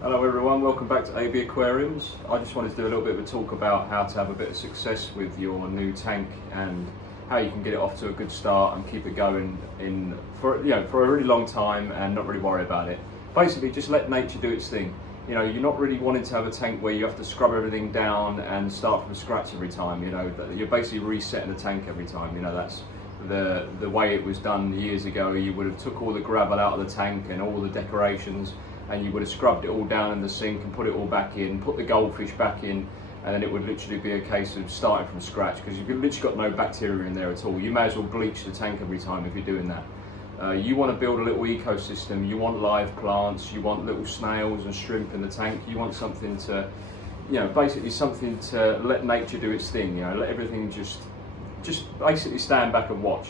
Hello everyone, welcome back to AB-Aquariums. I just wanted to do a little bit of a talk about how to have a bit of success with your new tank and how you can get it off to a good start and keep it going for a really long time and not really worry about it. Basically, just let nature do its thing. You know, you're not really wanting to have a tank where you have to scrub everything down and start from scratch every time. You know, you're basically resetting the tank every time. You know, that's the way it was done years ago. You would have took all the gravel out of the tank and all the decorations, and you would have scrubbed it all down in the sink and put it all back in, put the goldfish back in, and then it would literally be a case of starting from scratch because you've literally got no bacteria in there at all. You may as well bleach the tank every time if you're doing that. You want to build a little ecosystem. You want live plants, you want little snails and shrimp in the tank. You want something to, basically something to let nature do its thing, let everything just basically stand back and watch.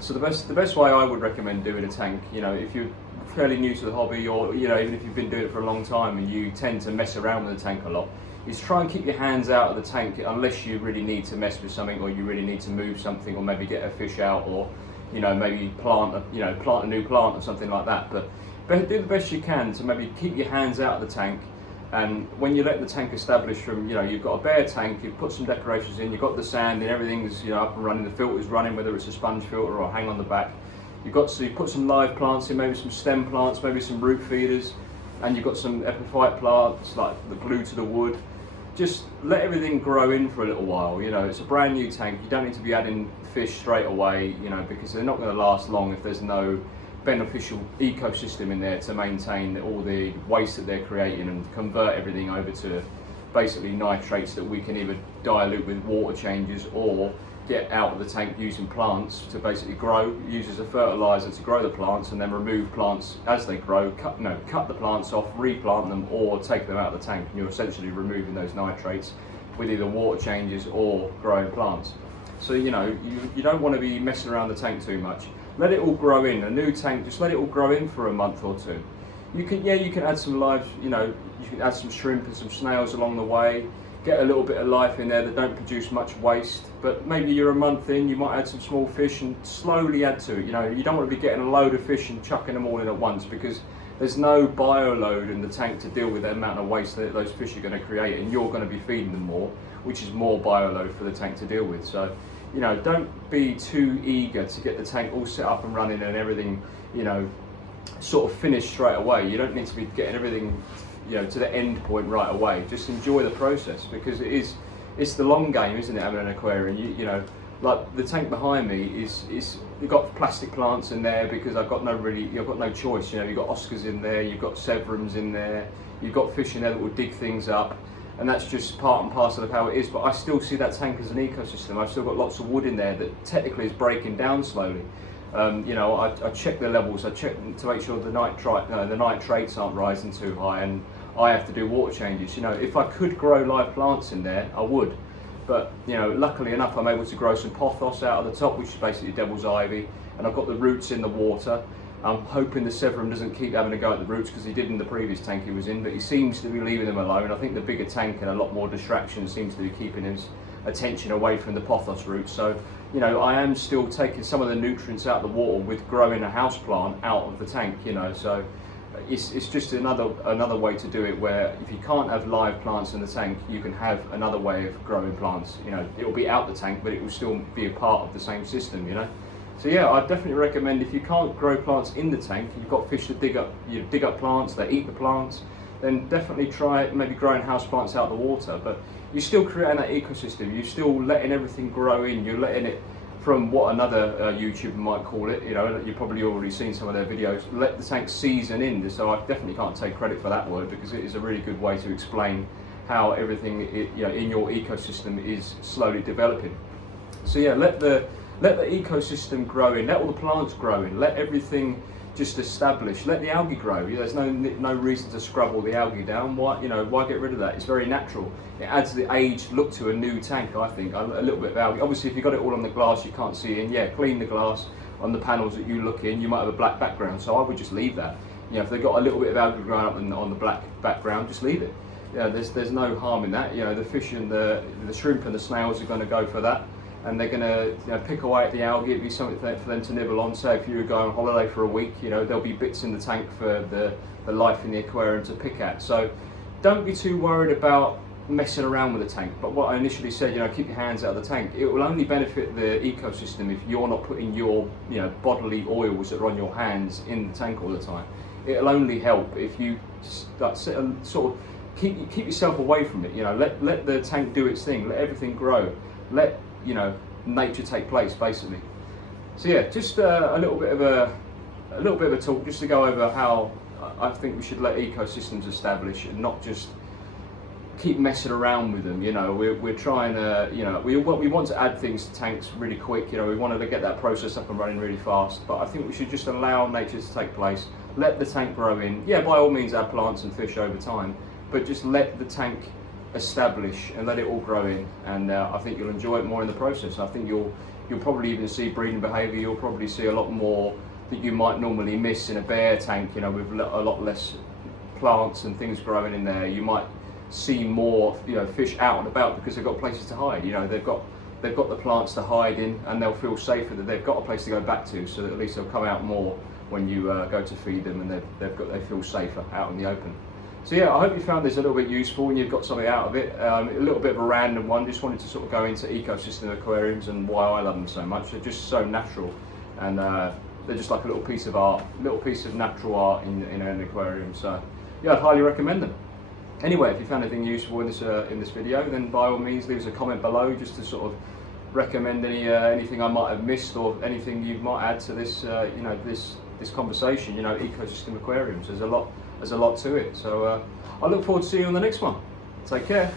So the best way I would recommend doing a tank, if you're fairly new to the hobby, or even if you've been doing it for a long time and you tend to mess around with the tank a lot, is try and keep your hands out of the tank unless you really need to mess with something, or you really need to move something, or maybe get a fish out, or maybe plant a new plant or something like that. But do the best you can to maybe keep your hands out of the tank. And when you let the tank establish from, you've got a bare tank, you've put some decorations in, you've got the sand and everything's up and running, the filter's running, whether it's a sponge filter or hang on the back. You put some live plants in, maybe some stem plants, maybe some root feeders, and you've got some epiphyte plants like the glue to the wood. Just let everything grow in for a little while. It's a brand new tank. You don't need to be adding fish straight away, because they're not going to last long if there's no beneficial ecosystem in there to maintain all the waste that they're creating and convert everything over to basically nitrates that we can either dilute with water changes or get out of the tank using plants to basically use as a fertilizer to grow the plants, and then remove plants as they grow, cut the plants off, replant them, or take them out of the tank, and you're essentially removing those nitrates with either water changes or growing plants. So you don't want to be messing around the tank too much. Let it all grow in. A new tank, just let it all grow in for a month or two. You can add some live, you can add some shrimp and some snails along the way. Get a little bit of life in there that don't produce much waste. But maybe you're a month in, you might add some small fish and slowly add to it. You don't want to be getting a load of fish and chucking them all in at once, because there's no bio load in the tank to deal with the amount of waste that those fish are going to create, and you're going to be feeding them more, which is more bio load for the tank to deal with. So don't be too eager to get the tank all set up and running and everything, sort of finished straight away. You don't need to be getting everything, to the end point right away. Just enjoy the process, because it's the long game, isn't it, having an aquarium? Like the tank behind me is you've got plastic plants in there because you've got no choice. You've got Oscars in there, you've got Severums in there, you've got fish in there that will dig things up. And that's just part and parcel of how it is. But I still see that tank as an ecosystem. I've still got lots of wood in there that technically is breaking down slowly. I check the levels. I check to make sure the nitrates aren't rising too high, and I have to do water changes. If I could grow live plants in there, I would. But luckily enough, I'm able to grow some pothos out of the top, which is basically devil's ivy, and I've got the roots in the water. I'm hoping the Severum doesn't keep having a go at the roots, because he did in the previous tank he was in, but he seems to be leaving them alone. I think the bigger tank and a lot more distraction seems to be keeping his attention away from the pothos roots. So, I am still taking some of the nutrients out of the water with growing a house plant out of the tank, so it's just another way to do it, where if you can't have live plants in the tank, you can have another way of growing plants. It'll be out the tank, but it will still be a part of the same system, So yeah, I definitely recommend, if you can't grow plants in the tank, you've got fish that dig up plants, they eat the plants, then definitely try maybe growing house plants out of the water. But you're still creating that ecosystem, you're still letting everything grow in, you're letting it, from what another YouTuber might call it, you've probably already seen some of their videos, let the tank season in. So I definitely can't take credit for that word, because it is a really good way to explain how everything in your ecosystem is slowly developing. So yeah, let the ecosystem grow in, let all the plants grow in, let everything just establish, let the algae grow. There's no reason to scrub all the algae down. Why get rid of that? It's very natural. It adds the aged look to a new tank, I think. A little bit of algae. Obviously, if you've got it all on the glass, you can't see in. Yeah, clean the glass on the panels that you look in. You might have a black background, so I would just leave that. If they've got a little bit of algae growing up on the black background, just leave it. There's no harm in that. The fish and the shrimp and the snails are going to go for that. and they're going to pick away at the algae. It'd be something for them to nibble on. So if you were going on holiday for a week, there'll be bits in the tank for the the life in the aquarium to pick at. So don't be too worried about messing around with the tank. But what I initially said, keep your hands out of the tank. It will only benefit the ecosystem if you're not putting your bodily oils that are on your hands in the tank all the time. It'll only help if you sort of keep yourself away from it. Let the tank do its thing. Let everything grow. Let nature take place, basically. So yeah, just a little bit of a talk just to go over how I think we should let ecosystems establish and not just keep messing around with them. We're trying to, we want to add things to tanks really quick. We wanted to get that process up and running really fast, but I think we should just allow nature to take place. Let the tank grow in. Yeah, by all means add plants and fish over time, but just let the tank establish and let it all grow in, and I think you'll enjoy it more in the process. I think you'll probably even see breeding behaviour. You'll probably see a lot more that you might normally miss in a bare tank, with a lot less plants and things growing in there. You might see more fish out and about because they've got places to hide. They've got the plants to hide in, and they'll feel safer that they've got a place to go back to, so that at least they'll come out more when you go to feed them, and they feel safer out in the open. So yeah, I hope you found this a little bit useful and you've got something out of it. A little bit of a random one, just wanted to sort of go into Eco-System Aquariums and why I love them so much. They're just so natural, and they're just like a little piece of art, little piece of natural art in an aquarium. So yeah, I'd highly recommend them. Anyway, if you found anything useful in this video, then by all means leave us a comment below just to sort of recommend anything I might have missed, or anything you might add to this this conversation. Eco-System Aquariums. There's a lot to it. So I look forward to seeing you on the next one. Take care.